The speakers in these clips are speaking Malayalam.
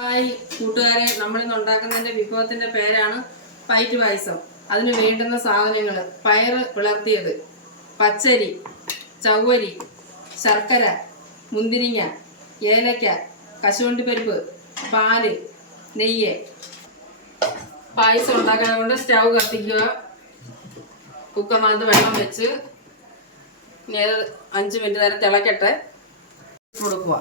ഹായ് കൂട്ടുകാരെ, നമ്മളിന്ന് ഉണ്ടാക്കുന്നതിൻ്റെ വിഭവത്തിൻ്റെ പേരാണ് പൈറ്റ് പായസം. അതിന് വേണ്ടുന്ന സാധനങ്ങൾ: പയറ് പിളർത്തിയത്, പച്ചരി, ചവ്വരി, ശർക്കര, മുന്തിരിങ്ങ, ഏലക്ക, കശുവണ്ടിപ്പരിപ്പ്, പാല്, നെയ്യ്. പായസം ഉണ്ടാക്കാൻ കൊണ്ട് സ്റ്റൗ കത്തിക്കുക, കുക്കറിനകത്ത് വെള്ളം വെച്ച് 5 മിനിറ്റ് നേരം തിളക്കട്ടെ, കൊടുക്കുക.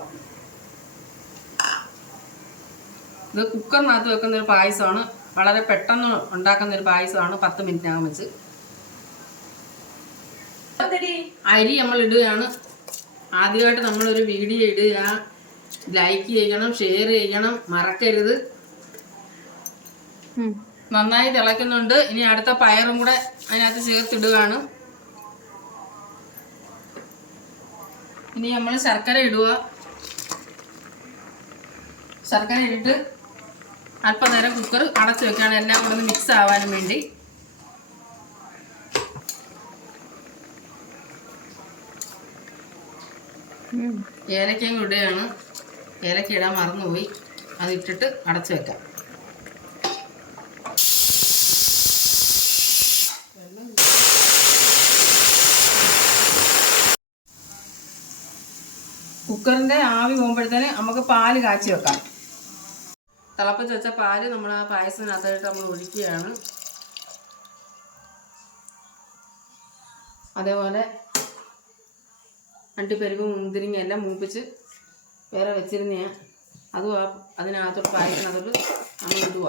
ഇത് കുക്കറിനകത്ത് വെക്കുന്ന ഒരു പായസമാണ്, വളരെ പെട്ടെന്ന് ഉണ്ടാക്കുന്ന ഒരു പായസമാണ്. 10 മിനിറ്റിനകം വെച്ച് അരി നമ്മൾ ഇടുകയാണ്. ആദ്യമായിട്ട് നമ്മളൊരു വീഡിയോ ഇടുക, ലൈക്ക് ചെയ്യണം, ഷെയർ ചെയ്യണം, മറക്കരുത്. നന്നായി തിളയ്ക്കുന്നുണ്ട്. ഇനി അടുത്ത പയറും കൂടെ അതിനകത്ത് ചേർത്തിടുകയാണ്. ഇനി നമ്മൾ ശർക്കര ഇടുക. ശർക്കര ഇട്ടിട്ട് അല്പനേരം കുക്കർ അടച്ചു വെക്കുകയാണ്, എല്ലാം കൂടെ ഒന്ന് മിക്സ് ആവാനും വേണ്ടി. ഏലക്കയും ഇടുകയാണ്. ഏലക്ക ഇടാൻ മറന്നുപോയി, അതിട്ടിട്ട് അടച്ചു വെക്കാം. കുക്കറിൻ്റെ ആവി പോകുമ്പോഴത്തേന് നമുക്ക് പാല് കാച്ചി വെക്കാം. തിളപ്പിച്ച് വെച്ച പാല് നമ്മൾ ആ പായസത്തിനകത്തായിട്ട് നമ്മൾ ഒഴിക്കുകയാണ്. അതേപോലെ അണ്ടിപ്പരിപ്പ്, മുന്തിരിങ്ങ എല്ലാം മൂപ്പിച്ച് വേറെ വെച്ചിരുന്ന അതും അതിനകത്തോട്ട് പായസത്തിനകത്തോട്ട് നമ്മൾ ഇടുക.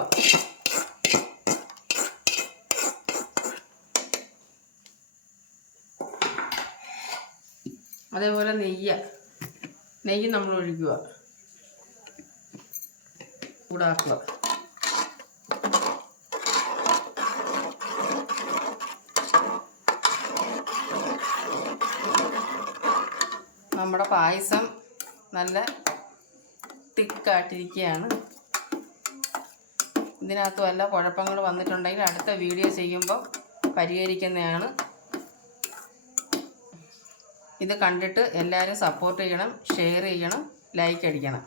അതേപോലെ നെയ്യ് നമ്മൾ ഒഴിക്കുക, ചൂടാക്കുക. നമ്മുടെ പായസം നല്ല തിക്കായിട്ടിരിക്കുകയാണ്. ഇതിനകത്ത് വല്ല കുഴപ്പങ്ങൾ വന്നിട്ടുണ്ടെങ്കിൽ അടുത്ത വീഡിയോ ചെയ്യുമ്പോൾ പരിഹരിക്കുന്നതാണ്. ഇത് കണ്ടിട്ട് എല്ലാവരും സപ്പോർട്ട് ചെയ്യണം, ഷെയർ ചെയ്യണം, ലൈക്ക് അടിക്കണം.